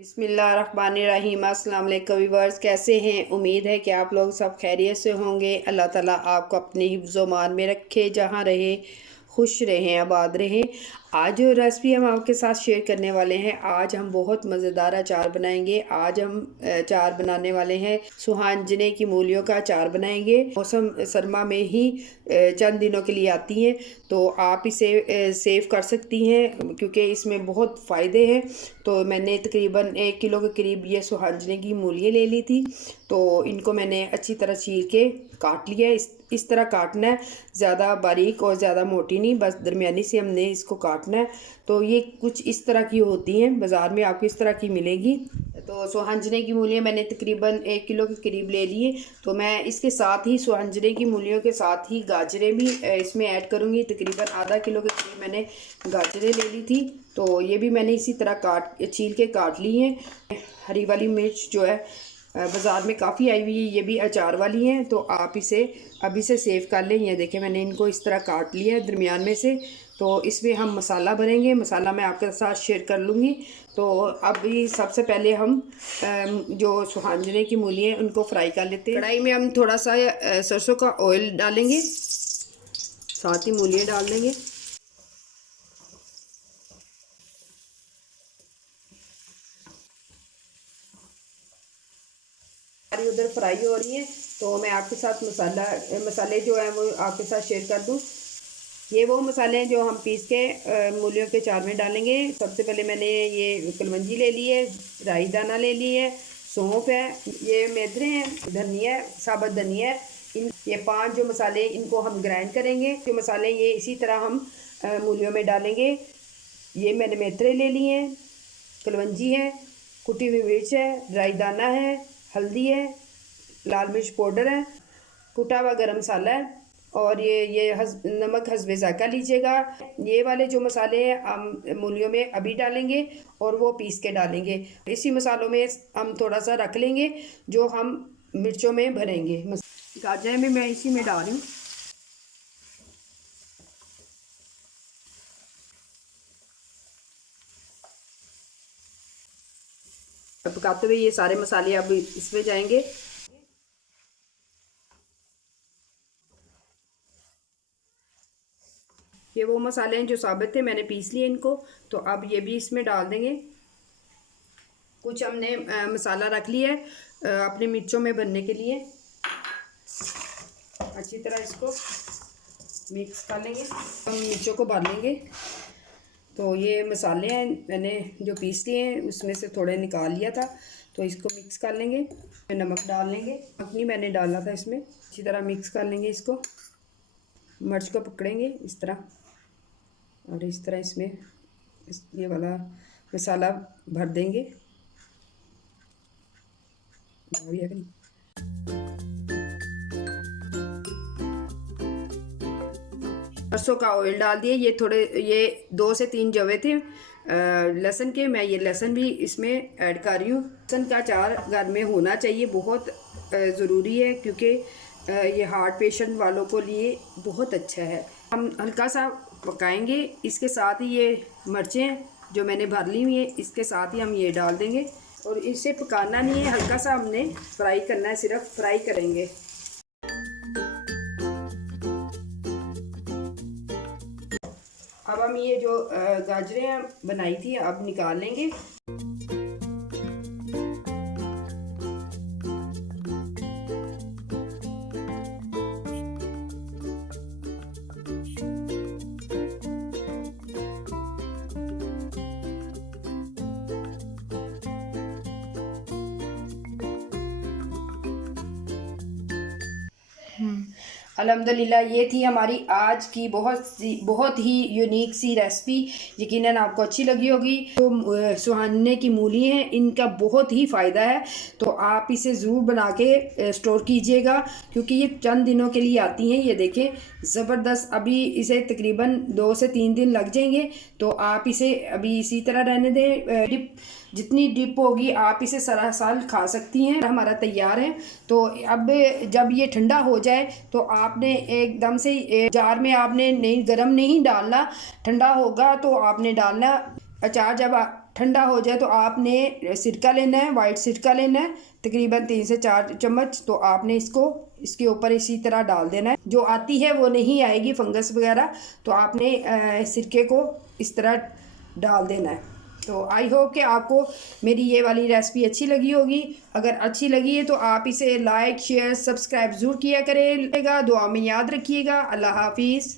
बिस्मिल्लाहिर्रहमानिर्रहीम। अस्सलाम वालेकुम व्यूअर्स, कैसे हैं? उम्मीद है कि आप लोग सब खैरियत से होंगे। अल्लाह ताला आपको अपने हिफ्ज़ व मान में रखे, जहाँ रहे खुश रहें, आबाद रहें। आज जो रेसिपी हम आपके साथ शेयर करने वाले हैं, आज हम बहुत मज़ेदार अचार बनाएंगे। आज हम अचार बनाने वाले हैं, सुहांजने की मूलियों का अचार बनाएंगे। मौसम सरमा में ही चंद दिनों के लिए आती हैं, तो आप इसे सेव कर सकती हैं क्योंकि इसमें बहुत फ़ायदे हैं। तो मैंने तकरीबन 1 किलो के करीब ये सुहांजने की मूलियाँ ले ली थी। तो इनको मैंने अच्छी तरह चीर के काट लिया है। इस तरह काटना है, ज़्यादा बारीक और ज़्यादा मोटी नहीं, बस दरमियानी से हमने इसको काटना है। तो ये कुछ इस तरह की होती हैं, बाज़ार में आपको इस तरह की मिलेगी। तो सुहांजने की मूलियाँ मैंने तकरीबन 1 किलो के करीब ले लिए। तो मैं इसके साथ ही सुहांजने की मूलियों के साथ ही गाजरें भी इसमें ऐड करूँगी। तकरीबन आधा किलो के करीब मैंने गाजरें ले ली थी, तो ये भी मैंने इसी तरह छील के काट ली हैं। हरी वाली मिर्च जो है बाज़ार में काफ़ी आई हुई है, ये भी अचार वाली हैं, तो आप इसे अभी से सेव कर लें। ये देखें, मैंने इनको इस तरह काट लिया है दरमियान में से। तो इसमें हम मसाला भरेंगे, मसाला मैं आपके साथ शेयर कर लूँगी। तो अभी सबसे पहले हम जो सुहांजने की मूली हैं उनको फ्राई कर लेते हैं। कढ़ाई में हम थोड़ा सा सरसों का ऑयल डालेंगे, साथ ही मूलियाँ डाल देंगे। उधर फ्राई हो रही है, तो मैं आपके साथ मसाले जो है वो आपके साथ शेयर कर दूं। ये वो मसाले हैं जो हम पीस के मूलियों के अचार में डालेंगे। सबसे पहले मैंने ये कलवंजी ले ली है, राई दाना ले ली है, सौंफ है, ये मेथरे हैं, धनिया है, साबुत धनिया है। ये 5 जो मसाले इनको हम ग्राइंड करेंगे। जो मसाले ये इसी तरह हम मूलियों में डालेंगे। ये मैंने मेथरे ले लिए हैं, कलवंजी है, कुटी हुई मिर्च है, राई दाना है, हल्दी है, लाल मिर्च पाउडर है, कुटा हुआ गरम मसाला है, और ये नमक हस्बे ज़ायक़ा लीजिएगा। ये वाले जो मसाले हैं हम मूलियों में अभी डालेंगे और वो पीस के डालेंगे। इसी मसालों में हम थोड़ा सा रख लेंगे जो हम मिर्चों में भरेंगे। गाजर में मैं इसी में डाल रही हूँ। पकाते हुए ये सारे मसाले अब इसमें जाएंगे। ये वो मसाले हैं जो साबित थे, मैंने पीस लिए इनको। तो अब ये भी इसमें डाल देंगे। कुछ हमने मसाला रख लिया है अपने मिर्चों में भरने के लिए। अच्छी तरह इसको मिक्स कर लेंगे, हम मिर्चों को भर लेंगे। तो ये मसाले हैं मैंने जो पीस लिए हैं उसमें से थोड़े निकाल लिया था, तो इसको मिक्स कर लेंगे। नमक डाल लेंगे, अपनी मैंने डाला था इसमें। अच्छी तरह मिक्स कर लेंगे इसको। मिर्च को पकड़ेंगे इस तरह, और इस तरह इसमें ये वाला मसाला भर देंगे। सरसों का ऑयल डाल दिए। ये 2 से 3 जवे थे लहसुन के, मैं ये लहसुन भी इसमें ऐड कर रही हूँ। लहसुन का अचार घर में होना चाहिए, बहुत ज़रूरी है, क्योंकि ये हार्ट पेशेंट वालों को लिए बहुत अच्छा है। हम हल्का सा पकाएंगे। इसके साथ ही ये मिर्चें जो मैंने भर ली हुई हैं इसके साथ ही हम ये डाल देंगे, और इसे पकाना नहीं है, हल्का सा हमने फ्राई करना है, सिर्फ फ्राई करेंगे। अब हम ये जो गाजरें बनाई थी अब निकाल लेंगे। अल्हम्दुलिल्लाह, ये थी हमारी आज की बहुत ही यूनिक सी रेसिपी। यकीनन आपको अच्छी लगी होगी। तो सुहाने की मूली हैं, इनका बहुत ही फ़ायदा है, तो आप इसे ज़रूर बना के स्टोर कीजिएगा, क्योंकि ये चंद दिनों के लिए आती हैं। ये देखें ज़बरदस्त, अभी इसे तकरीबन 2 से 3 दिन लग जाएंगे। तो आप इसे अभी इसी तरह रहने दें। जितनी डिप होगी आप इसे सारा साल खा सकती हैं। हमारा तैयार है। तो अब जब ये ठंडा हो जाए तो आपने एकदम से जार में आपने नहीं, गर्म नहीं डालना, ठंडा होगा तो आपने डालना। अचार जब ठंडा हो जाए तो आपने सिरका लेना है, वाइट सिरका लेना है, तकरीबन 3 से 4 चम्मच। तो आपने इसको इसके ऊपर इसी तरह डाल देना है। जो आती है वो नहीं आएगी फंगस वगैरह, तो आपने सिरके को इस तरह डाल देना है। तो आई होप कि आपको मेरी ये वाली रेसिपी अच्छी लगी होगी। अगर अच्छी लगी है तो आप इसे लाइक शेयर सब्सक्राइब ज़रूर किया करेगा। दुआ में याद रखिएगा। अल्लाह हाफिज़।